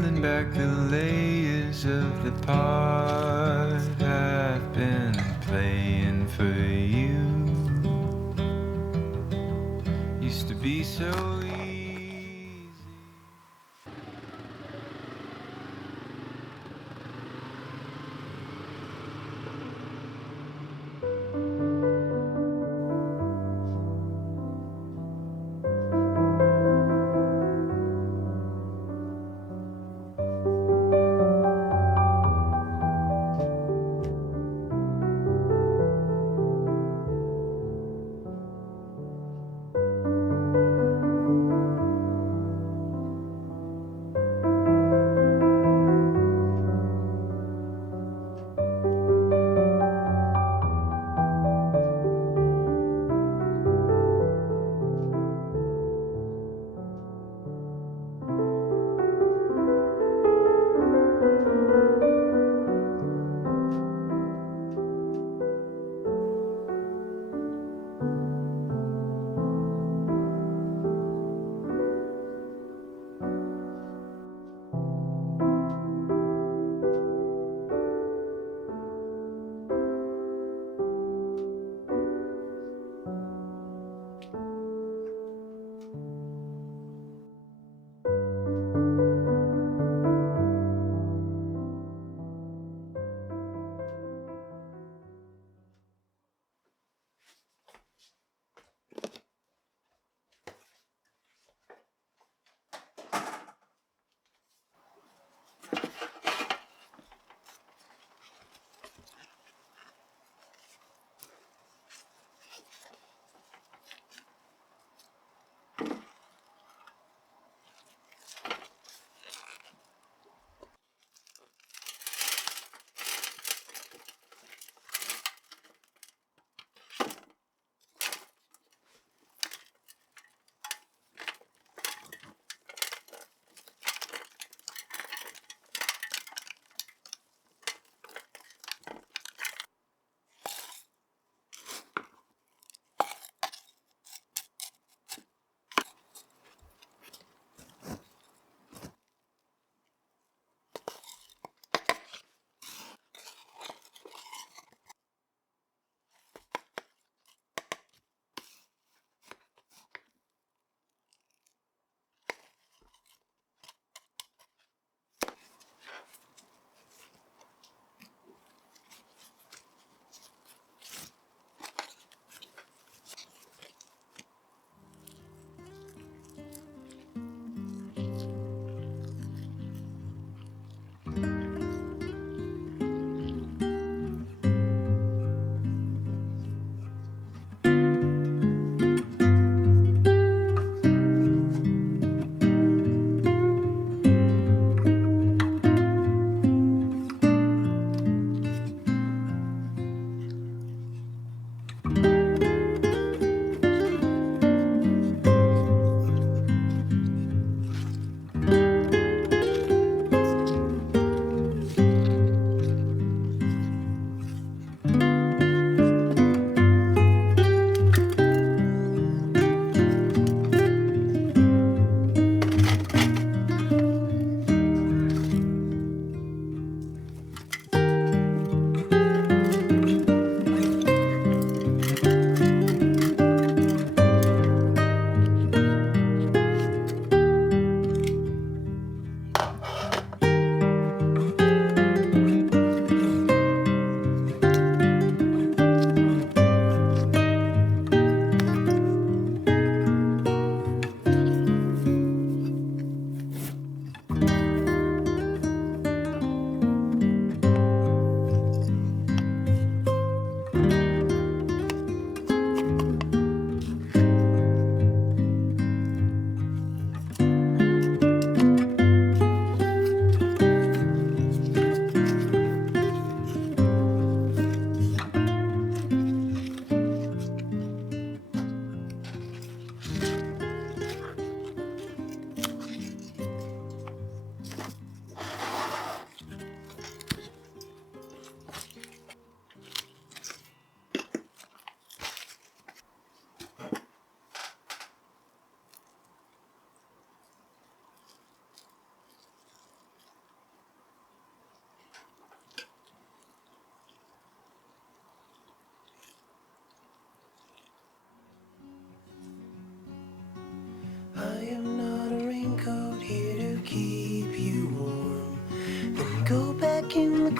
peeling back the layers of the part I've been playing for you. Used to be so easy.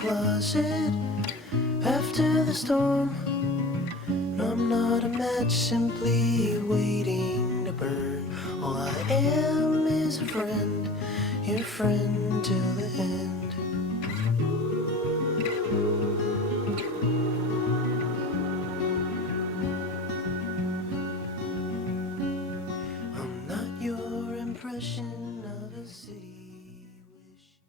closet after the storm. No, I'm not a match simply waiting to burn. All I am is a friend, your friend till the end. I'm not your impression of a city wish.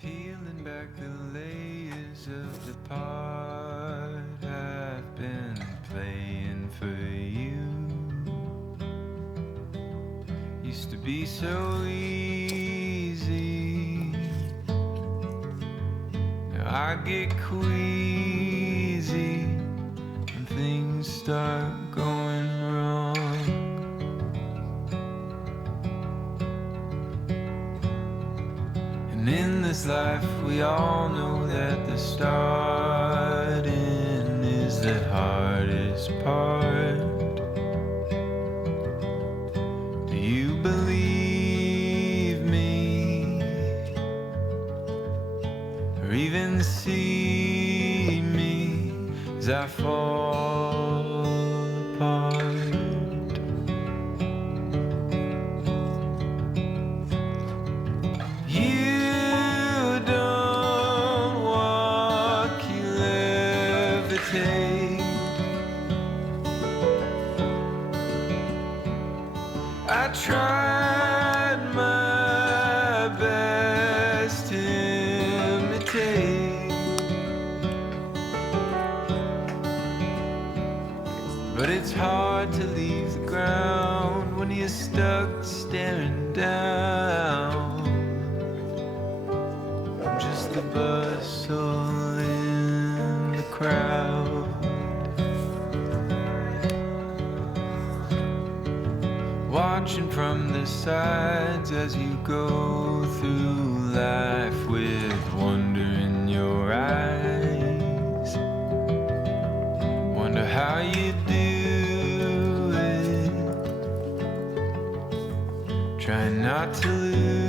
Peeling back the layers of the part I've been playing for you. Used to be so easy. Now I get queasy when things start going wrong. And in this life we all know that the starting is the hardest part. Do you believe me? Or even see me as I fall apart? I tried my best to imitate, but it's hard to leave the ground when you're stuck staring down. I'm just the bustle in the crowd. Watching from the sides as you go through life with wonder in your eyes. Wonder how you do it. Trying not to lose